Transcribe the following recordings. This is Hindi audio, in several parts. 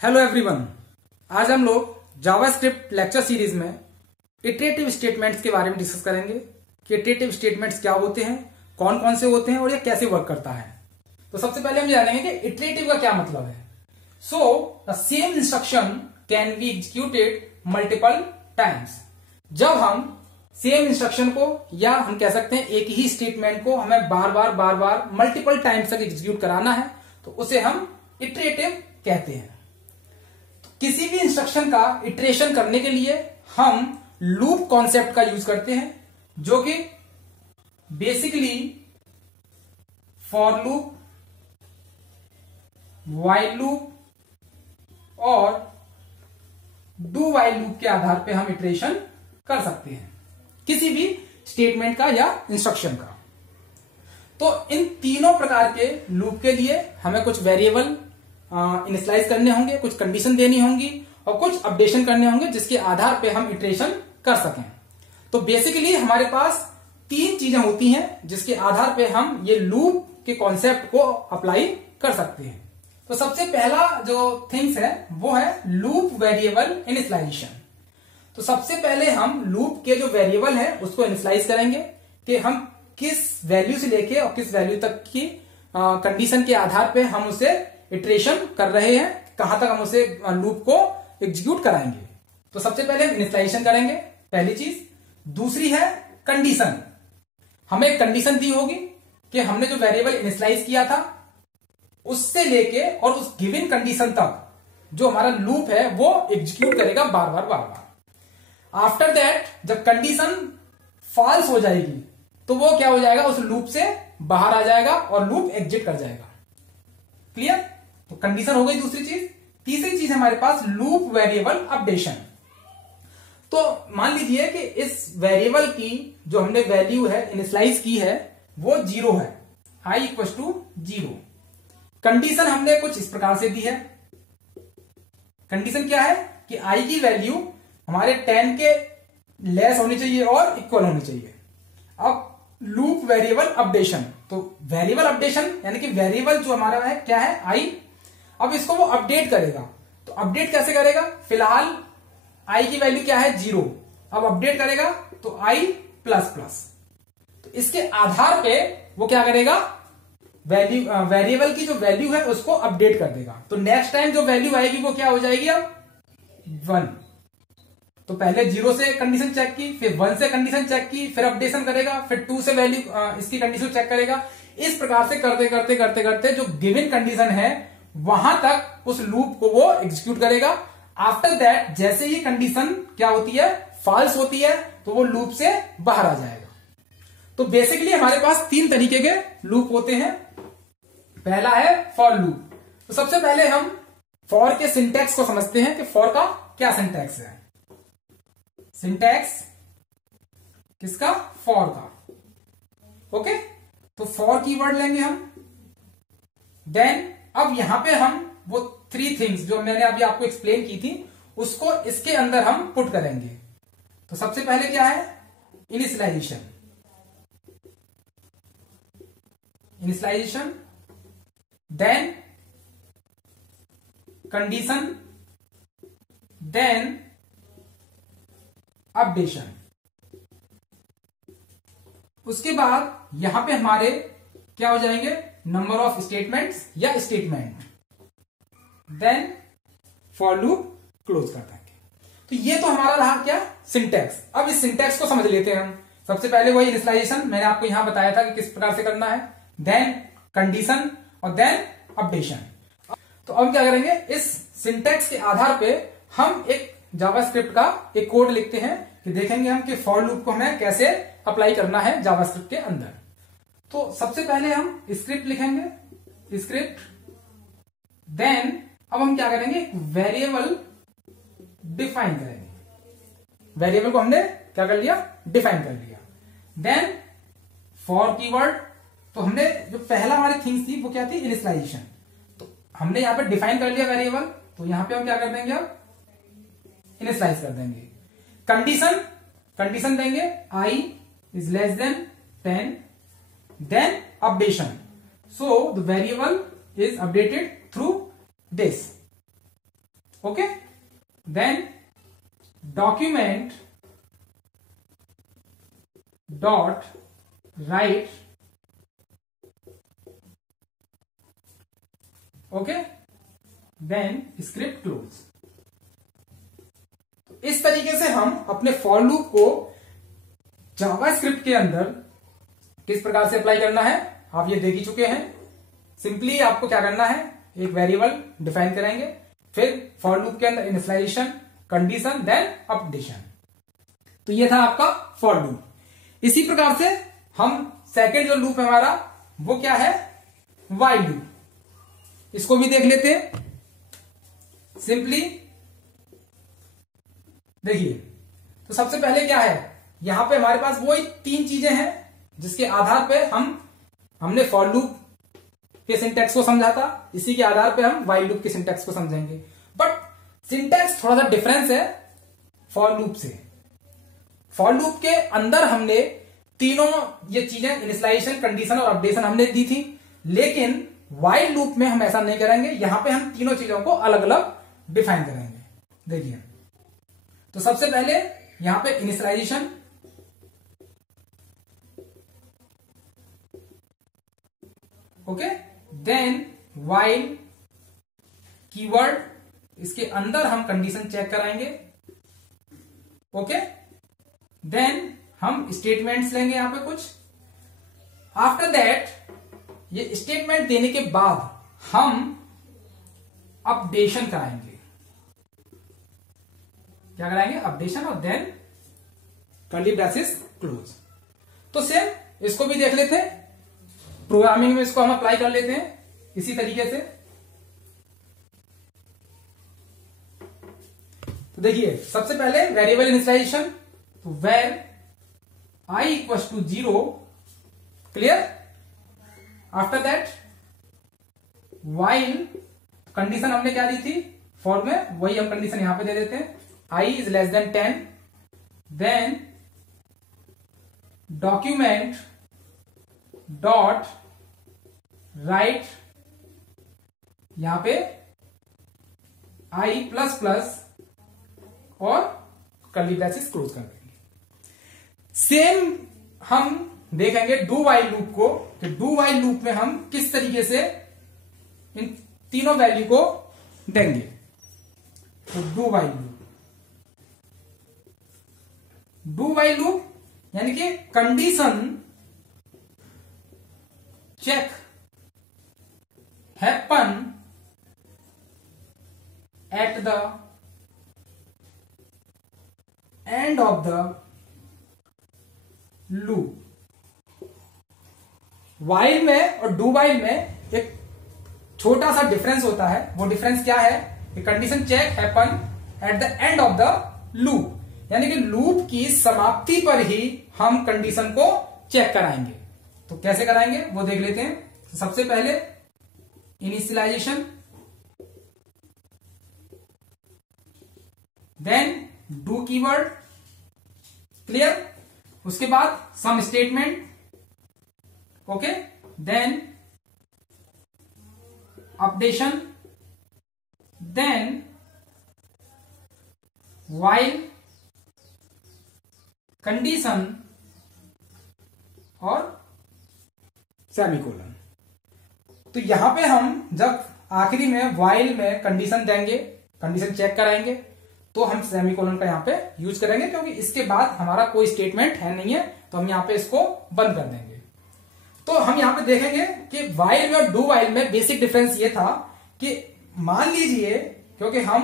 हेलो एवरीवन, आज हम लोग जावास्क्रिप्ट लेक्चर सीरीज में इटरेटिव स्टेटमेंट्स के बारे में डिस्कस करेंगे कि इटरेटिव स्टेटमेंट्स क्या होते हैं, कौन कौन से होते हैं और ये कैसे वर्क करता है। तो सबसे पहले हम जानेंगे कि इटरेटिव का क्या मतलब है। So the same instruction can be executed multiple times. जब हम सेम इंस्ट्रक्शन को या हम कह सकते हैं एक ही स्टेटमेंट को हमें बार बार मल्टीपल टाइम्स तक एग्जीक्यूट कराना है तो उसे हम इटरेटिव कहते हैं। किसी भी इंस्ट्रक्शन का इटरेशन करने के लिए हम लूप कॉन्सेप्ट का यूज करते हैं, जो कि basically for loop, while loop और डू व्हाइल लूप के आधार पर हम इटरेशन कर सकते हैं किसी भी स्टेटमेंट का या इंस्ट्रक्शन का। तो इन तीनों प्रकार के लूप के लिए हमें कुछ वेरिएबल इनिशियलाइज करने होंगे, कुछ कंडीशन देनी होंगी और कुछ अपडेशन करने होंगे जिसके आधार पे हम इटरेशन कर सकें। तो बेसिकली हमारे पास तीन चीजें होती हैं जिसके आधार पे हम ये लूप के कॉन्सेप्ट को अप्लाई कर सकते हैं। तो सबसे पहला जो थिंग्स है वो है लूप वेरिएबल इनिशियलाइजेशन। तो सबसे पहले हम लूप के जो वेरिएबल है उसको इनिशियलाइज करेंगे कि हम किस वैल्यू से लेके और किस वैल्यू तक की कंडीशन के आधार पे हम उसे इटरेशन कर रहे हैं, कहां तक हम उसे लूप को एग्जीक्यूट कराएंगे। तो सबसे पहले हम इनिशियलाइजेशन करेंगे, पहली चीज। दूसरी है कंडीशन। हमें एक कंडीशन दी होगी कि हमने जो वेरिएबल इनिशियलाइज किया था उससे लेके और उस गिवन कंडीशन तक जो हमारा लूप है वो एग्जीक्यूट करेगा बार बार। आफ्टर दैट जब कंडीशन फॉल्स हो जाएगी तो वो क्या हो जाएगा, उस लूप से बाहर आ जाएगा और लूप एग्जिट कर जाएगा। क्लियर? तो कंडीशन हो गई दूसरी चीज। तीसरी चीज हमारे पास लूप वेरिएबल अपडेशन। तो मान लीजिए कि इस वेरिएबल की जो हमने वैल्यू है इनिशियलाइज की है वो 0 है, i इक्वल टू 0। कंडीशन हमने कुछ इस प्रकार से दी है। कंडीशन क्या है कि i की वैल्यू हमारे 10 के लेस होनी चाहिए और इक्वल होनी चाहिए। अब लूप वेरिएबल अपडेशन, तो वेरिएबल अपडेशन यानी कि वेरिएबल जो हमारा है क्या है, i। अब इसको वो अपडेट करेगा। तो अपडेट कैसे करेगा, फिलहाल i की वैल्यू क्या है 0, अब अपडेट करेगा तो i प्लस प्लस। तो इसके आधार पे वो क्या करेगा, वैल्यू वेरिएबल की जो वैल्यू है उसको अपडेट कर देगा। तो नेक्स्ट टाइम जो वैल्यू आएगी वो क्या हो जाएगी, अब 1। तो पहले 0 से कंडीशन चेक की, फिर 1 से कंडीशन चेक की, फिर अपडेशन करेगा, फिर 2 से वैल्यू इसकी कंडीशन चेक करेगा। इस प्रकार से करते करते जो गिवन कंडीशन है वहां तक उस लूप को वो एग्जीक्यूट करेगा। आफ्टर दैट जैसे ही कंडीशन क्या होती है, फॉल्स होती है, तो वो लूप से बाहर आ जाएगा। तो बेसिकली हमारे पास तीन तरीके के लूप होते हैं। पहला है फॉर लूप। तो सबसे पहले हम फॉर के सिंटैक्स को समझते हैं कि फॉर का क्या सिंटैक्स है। सिंटैक्स किसका, फॉर का। ओके, तो फॉर कीवर्ड लेंगे हम। देन अब यहां पे हम वो 3 थिंग्स जो मैंने अभी आपको एक्सप्लेन की थी उसको इसके अंदर हम पुट करेंगे। तो सबसे पहले क्या है, initialization. Initialization, then condition, then updation. उसके बाद यहां पे हमारे क्या हो जाएंगे, नंबर ऑफ स्टेटमेंट्स या statement, then for loop close कर देंगे। तो ये तो हमारा रहा क्या, सिंटैक्स। अब इस सिंटैक्स को समझ लेते हैं हम। सबसे पहले वही इनिशियलाइजेशन मैंने आपको यहां बताया था कि किस प्रकार से करना है, देन कंडीशन और देन अपडेशन। तो अब क्या करेंगे, इस सिंटैक्स के आधार पे हम एक जावास्क्रिप्ट का एक कोड लिखते हैं कि देखेंगे हम कि फॉर लूप को हमें कैसे अप्लाई करना है जावास्क्रिप्ट के अंदर। तो सबसे पहले हम स्क्रिप्ट लिखेंगे, स्क्रिप्ट। देन अब हम क्या करेंगे, वेरिएबल डिफाइन करेंगे। वेरिएबल को हमने क्या कर लिया, डिफाइन कर लिया। देन फॉर कीवर्ड, तो हमने जो पहला हमारी थिंग्स थी वो क्या थी, इनिशियलाइजेशन। तो हमने यहां पे डिफाइन कर लिया वेरिएबल, तो यहां पे हम क्या कर देंगे, अब इनिशियलाइज कर देंगे। कंडीशन, कंडीशन देंगे i is less than 10, then updation. So the variable is updated through this. Okay, then document dot write, okay, then script close. इस तरीके से हम अपने फॉर लूप को जावास्क्रिप्ट के अंदर किस प्रकार से अप्लाई करना है आप ये देख ही चुके हैं। सिंपली आपको क्या करना है, एक वेरिएबल डिफाइन करेंगे, फिर फॉर लूप के अंदर इनिशियलाइजेशन, कंडीशन, देन अपडेशन। तो ये था आपका फॉर लूप। इसी प्रकार से हम सेकेंड जो लूप है हमारा वो क्या है, व्हाइल लूप। इसको भी देख लेते हैं। सिंपली देखिए, तो सबसे पहले क्या है, यहां पे हमारे पास वही तीन चीजें हैं जिसके आधार पे हमने फॉर लूप के सिंटैक्स को समझा था। इसी के आधार पे हम व्हाइल लूप के सिंटैक्स को समझेंगे, बट सिंटैक्स थोड़ा सा डिफरेंस है फॉर लूप से। फॉर लूप के अंदर हमने तीनों ये चीजें इनिशियलाइजेशन, कंडीशन और अपडेशन हमने दी थी, लेकिन व्हाइल लूप में हम ऐसा नहीं करेंगे। यहां पे हम तीनों चीजों को अलग अलग डिफाइन करेंगे। देखिए, तो सबसे पहले यहां पे initialization, okay, then while keyword, इसके अंदर हम कंडीशन चेक कराएंगे, ओके, देन हम स्टेटमेंट्स लेंगे यहां पे कुछ। आफ्टर दैट, ये स्टेटमेंट देने के बाद हम अपडेशन कराएंगे। क्या कराएंगे, अपडेशन, और देन कर्ली ब्रैसेस क्लोज। तो सेम इसको भी देख लेते हैं, प्रोग्रामिंग में इसको हम अप्लाई कर लेते हैं इसी तरीके से। तो देखिए, सबसे पहले वेरिएबल इनिशियलाइजेशन, तो var i equals to 0, clear. After that while, condition हमने क्या दी थी फॉर में, वही हम कंडीशन यहां पे दे देते हैं, i is less than 10, then document dot write, यहां पे i प्लस प्लस और कर्ली ब्रैसेस क्लोज कर देंगे। सेम हम देखेंगे डू व्हाइल लूप को, कि डू व्हाइल लूप में हम किस तरीके से इन तीनों वैल्यू को देंगे। तो डू व्हाइल लूप यानी कि condition check happen at the end of the loop. While में और डू व्हाइल में एक छोटा सा डिफरेंस होता है। वो डिफरेंस क्या है, condition check happen at the end of the loop, यानी कि लूप की समाप्ति पर ही हम कंडीशन को चेक कराएंगे। तो कैसे कराएंगे वो देख लेते हैं। तो सबसे पहले initialization, then do keyword, clear. उसके बाद some statement, okay, then updation, then while, condition और सेमीकोलन। तो यहां पे हम जब आखिरी में व्हाइल में कंडीशन देंगे, कंडीशन चेक कराएंगे, तो हम सेमीकोलन का यहां पे यूज करेंगे, क्योंकि इसके बाद हमारा कोई स्टेटमेंट है नहीं है, तो हम यहां पे इसको बंद कर देंगे। तो हम यहां पे देखेंगे कि व्हाइल में और डू व्हाइल में बेसिक डिफरेंस ये था कि मान लीजिए, क्योंकि हम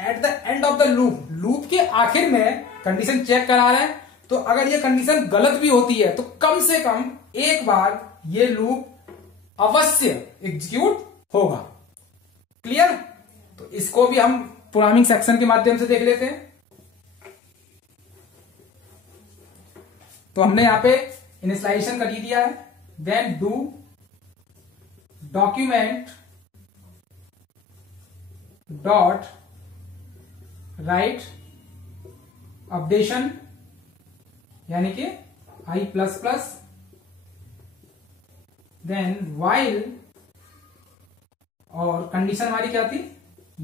eight the end of the loop के आखिर में कंडीशन चेक करा रहे हैं, तो अगर ये कंडीशन गलत भी होती है तो कम से कम एक बार ये लूप अवश्य एग्जीक्यूट होगा, क्लियर। तो इसको भी हम प्रोग्रामिंग सेक्शन के माध्यम से देख लेते हैं। तो हमने यहां पे इनिशियलाइजेशन कर दिया है, then do document dot write updation, यानी कि i plus plus, then while, और कंडीशन हमारी क्या थी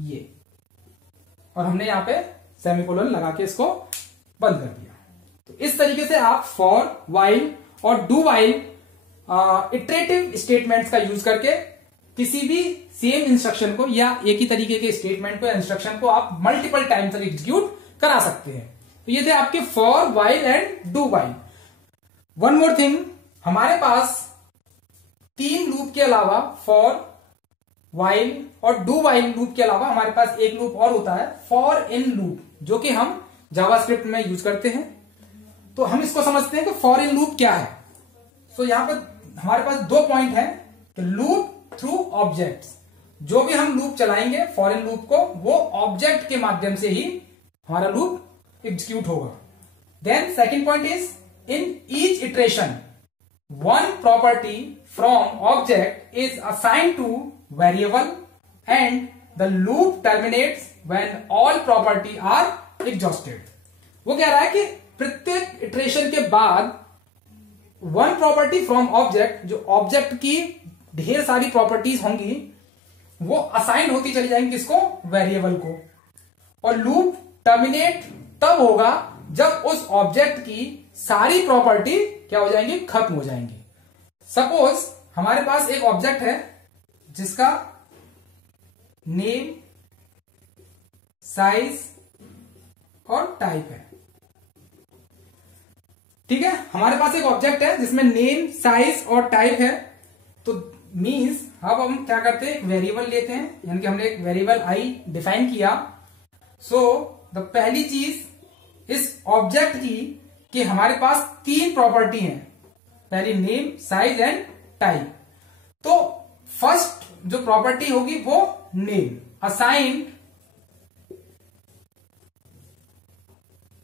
ये, और हमने यहाँ पे सेमीकोलन लगा के इसको बंद कर दिया। तो इस तरीके से आप फॉर, व्हाइल और डू व्हाइल इटरेटिव स्टेटमेंट्स का यूज करके किसी भी सेम इंस्ट्रक्शन को या एक ही तरीके के स्टेटमेंट को, इंस्ट्रक्शन को आप मल्टीपल टाइम तक एग्जीक्यूट करा सकते हैं। तो ये थे आपके for, while and do while. One more thing, हमारे पास 3 लूप के अलावा, फॉर, व्हाइल और डू व्हाइल लूप के अलावा हमारे पास एक लूप और होता है, फॉर इन लूप, जो कि हम जावास्क्रिप्ट में यूज करते हैं। तो हम इसको समझते हैं कि फॉर इन लूप क्या है। सो यहां पर हमारे पास 2 पॉइंट है कि लूप थ्रू ऑब्जेक्ट्स, जो भी हम लूप चलाएंगे फॉर इन लूप को, वो ऑब्जेक्ट के माध्यम से ही हमारा लूप एग्जीक्यूट होगा। Then second point is in each iteration one property from object is assigned to variable and the loop terminates when all property are exhausted। वो कह रहा है कि प्रत्येक इटरेशन के बाद वन प्रॉपर्टी फ्रॉम ऑब्जेक्ट, जो ऑब्जेक्ट की ढेर सारी प्रॉपर्टीज होंगी, वो असाइन होती चली जाएंगी किसको, वेरिएबल को। और लूप टर्मिनेट तब होगा जब उस ऑब्जेक्ट की सारी प्रॉपर्टी क्या हो जाएंगी, खत्म हो जाएंगी। सपोज हमारे पास एक ऑब्जेक्ट है जिसका नेम, साइज और टाइप है। ठीक है, हमारे पास एक ऑब्जेक्ट है जिसमें नेम, साइज और टाइप है। तो मींस अब हम क्या करते हैं, एक वेरिएबल लेते हैं, यानी कि हमने एक वेरिएबल आई डिफाइन किया। सो द पहली चीज इस ऑब्जेक्ट की कि हमारे पास 3 प्रॉपर्टी हैं, पहली नेम, साइज एंड टाइप। तो फर्स्ट जो प्रॉपर्टी होगी वो name, assign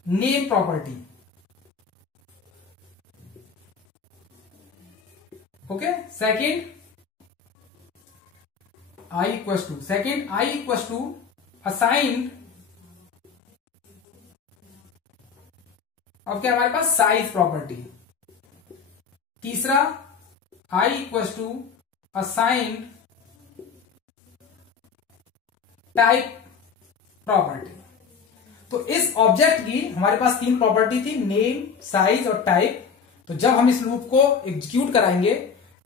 name property. Okay, second I equal to assigned, अब क्या हमारे पास साइज प्रॉपर्टी। तीसरा I equal to assigned type property. तो इस ऑब्जेक्ट की हमारे पास 3 प्रॉपर्टी थी, नेम, साइज और टाइप। तो जब हम इस लूप को एग्जीक्यूट कराएंगे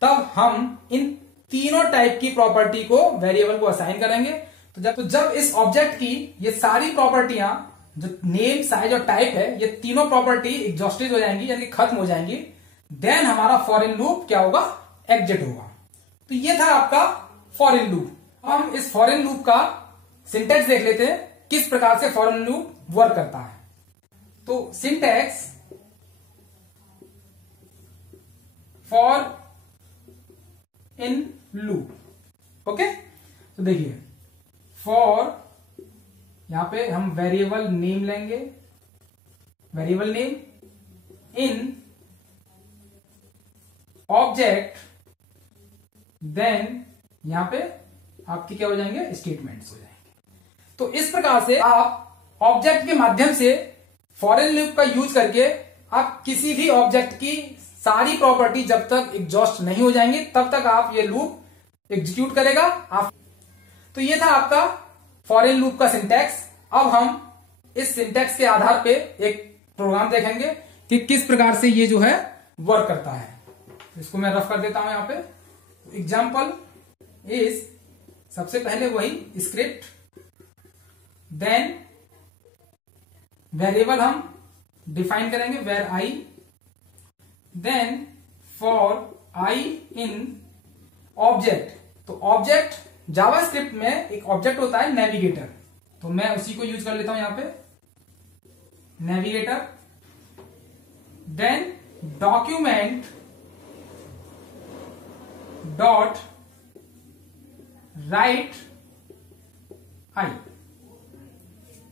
तब हम इन तीनों टाइप की प्रॉपर्टी को वेरिएबल को असाइन करेंगे। तो जब इस ऑब्जेक्ट की ये सारी प्रॉपर्टियां, जो नेम, साइज और टाइप है, ये तीनों प्रॉपर्टी एग्जॉस्टेड हो जाएंगी, यानी खत्म हो जाएंगी, देन हमारा फॉर इन लूप क्या होगा, एग्जिट होगा। तो ये था आपका फॉर इन लूप। हम इस फॉर इन लूप का सिंटेक्स देख लेते हैं, किस प्रकार से फॉर इन लूप वर्क करता है। तो syntax for in loop. Okay, तो देखिए फॉर, यहां पे हम वेरिएबल नेम लेंगे, variable name in object, then यहां पे आपके क्या हो जाएंगे, स्टेटमेंट्स हो जाएंगे। तो इस प्रकार से आप ऑब्जेक्ट के माध्यम से फॉर इन लूप का यूज करके आप किसी भी ऑब्जेक्ट की सारी प्रॉपर्टी जब तक एग्जॉस्ट नहीं हो जाएंगे तब तक आप ये लूप एग्जीक्यूट करेगा। आप तो ये था आपका फॉर इन लूप का सिंटैक्स। अब हम इस सिंटैक्स के आधार पे एक प्रोग्राम देखेंगे कि किस प्रकार से ये जो है वर्क करता है। इसको मैं रफ कर देता हूं यहां पे। एग्जाम्पल इज, सबसे पहले वही स्क्रिप्ट, देन वेरिएबल हम डिफाइन करेंगे var i, then for i in object. तो ऑब्जेक्ट जावास्क्रिप्ट में एक ऑब्जेक्ट होता है नेविगेटर, तो मैं उसी को यूज कर लेता हूं यहां पे, navigator. Then document dot write i.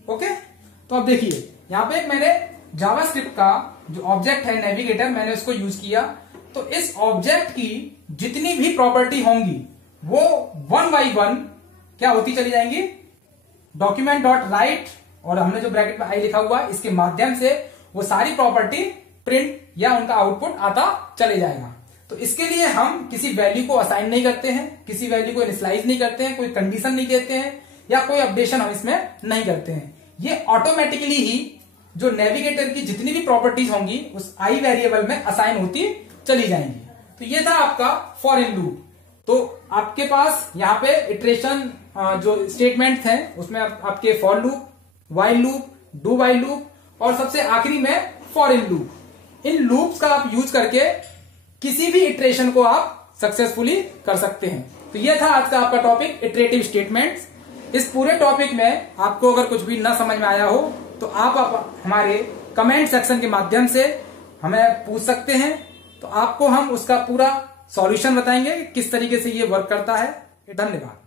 Okay, तो अब देखिए यहां पे मैंने जावास्क्रिप्ट का जो ऑब्जेक्ट है नेविगेटर, मैंने उसको यूज किया। तो इस ऑब्जेक्ट की जितनी भी प्रॉपर्टी होंगी वो 1 बाई 1 क्या होती चली जाएंगी, डॉक्यूमेंट डॉट राइट, और हमने जो ब्रैकेट में आई लिखा हुआ है इसके माध्यम से वो सारी प्रॉपर्टी प्रिंट या उनका आउटपुट आता चले जाएगा। तो इसके लिए हम किसी वैल्यू को असाइन नहीं करते हैं, किसी वैल्यू को इनिशियलाइज नहीं करते हैं, कोई कंडीशन नहीं देते हैं, या कोई अपडेशन हम इसमें नहीं करते हैं। ये ऑटोमेटिकली ही जो नेविगेटर की जितनी भी प्रॉपर्टीज होंगी उस आई वेरिएबल में असाइन होती चली जाएंगी। तो ये था आपका फॉर इन लूप। तो आपके पास यहाँ पे इटरेशन जो स्टेटमेंट थे उसमें आपके for loop, while loop, do while loop और सबसे आखिरी में for in loop. In loops का आप यूज करके किसी भी इटरेशन को आप सक्सेसफुली कर सकते हैं। तो ये था आज का आपका टॉपिक इटरेटिव स्टेटमेंट्स। इस पूरे टॉपिक में आपको अगर कुछ भी ना समझ में आया हो तो आप हमारे कमेंट सेक्शन के माध्यम से हमें पूछ सकते हैं। तो आपको हम उसका पूरा सॉल्यूशन बताएंगे किस तरीके से ये वर्क करता है। धन्यवाद।